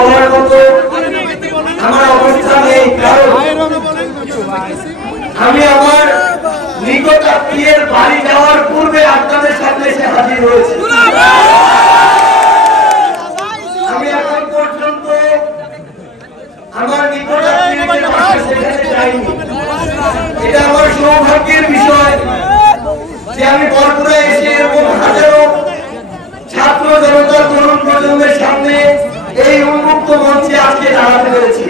বলার মতো আমার অবস্থা নেই, কারণ আমি আমার নিকট আত্মীয়ের বাড়ি যাওয়ার পূর্বে আপনাদের সামনে এসে হাজির হয়েছে। আমি এখন পর্যন্ত আমার নিকট আত্মীয়ের বাসা সেখানে যাইনি। এটা আমার সৌভাগ্যের বিষয় যে আমি বরগুনায় এসে এরকম হাজারো ছাত্র জনতার তরুণ প্রজন্মের সামনে এই উন্মুক্ত মঞ্চে আজকে দাঁড়াতে পেরেছি।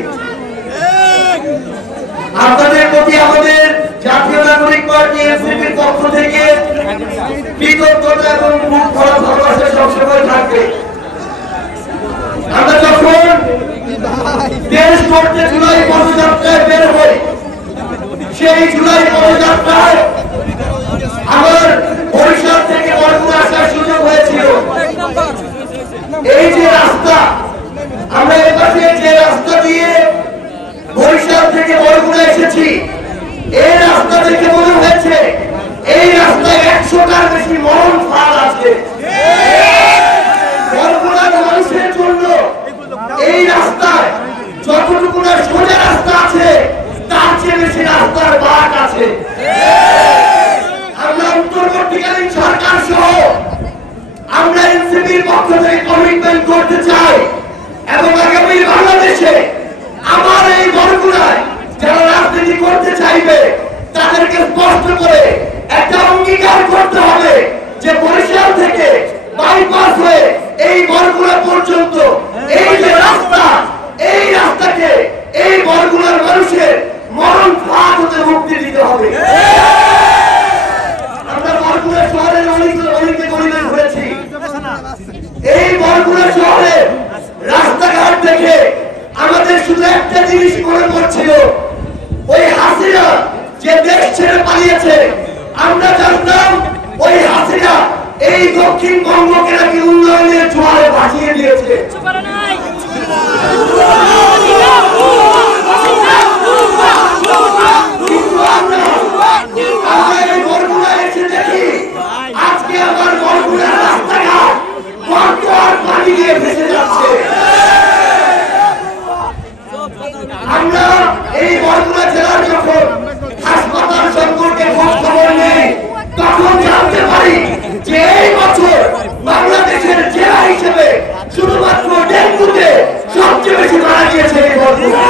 আপনাদের প্রতি আমাদের জাতীয় নাগরিক পার্টি এনসিপির পক্ষ থেকে কৃতজ্ঞতা এবং বুক ভরা ভালোবাসা সবসময় থাকবে। আমরা যখন দেশ করতে জুলাই পদযাত্রায় বের হই, সেই জুলাই পদযাত্রায় আমার বরিশাল থেকে বরগুনা আসার সুযোগ হয়েছিল। এই যে রাস্তা, আমরা এপাশে যে রাস্তা দিয়ে বরিশাল থেকে বরগুনা এসেছি, এই রাস্তা দেখে মনে হয়েছে এই রাস্তায় 100টার বেশি মরণ ফাঁদ আছে। বরগুনার মানুষের জন্য এই রাস্তায় যতটুকু না সোজা রাস্তা আছে, তার চেয়ে বেশি রাস্তার বাঁক আছে। আমরা অন্তর্বর্তীকালীন সরকার সহ আমরা এনসিপির পক্ষ থেকে কমিটমেন্ট করতে চাই এবং আগামী বাংলাদেশে আমার এই বরগুনায় যারা রাজনীতি করতে চাইবে তাদেরকে স্পষ্ট করে একটা অঙ্গীকার করতে হবে যে বরিশাল থেকে বাইপাস হয়ে এই বরগুনা পর্যন্ত এই যে রাস্তা, এই রাস্তাকে এই বরগুনার মানুষের মরণ ফাঁদ হতে মুক্তি দিতে হবে। আমরা বরগুনা শহরের অনেকে গরিবে ঘুরেছি। এই বরগুনা শহরের রাস্তাঘাট দেখে আমাদের শুধু একটা জিনিস মনে পড়ছিল, ওই হাসিনা যে দেশ ছেড়ে পালিয়েছে, আমরা জানতাম ওই হাসিনা এই দক্ষিণবঙ্গকে নাকি উন্নয়নের জোয়ারে ভাসিয়ে দিয়েছে। আমরা এই বরগুনা এসে দেখি আজকে আমার বরগুনার রাস্তাঘাট বন্ধ আর পানি দিয়ে ভেসে যাচ্ছে। আমরা এই বরগুনা জেলার যখন হাসপাতাল সম্পর্কে খোঁজ খবর নেই, তখন জানতে পারি যে এই বছর বাংলাদেশের জেলা হিসেবে শুধুমাত্র ডেঙ্গুতে সবচেয়ে বেশি মারা গিয়েছে এই বরগুনা।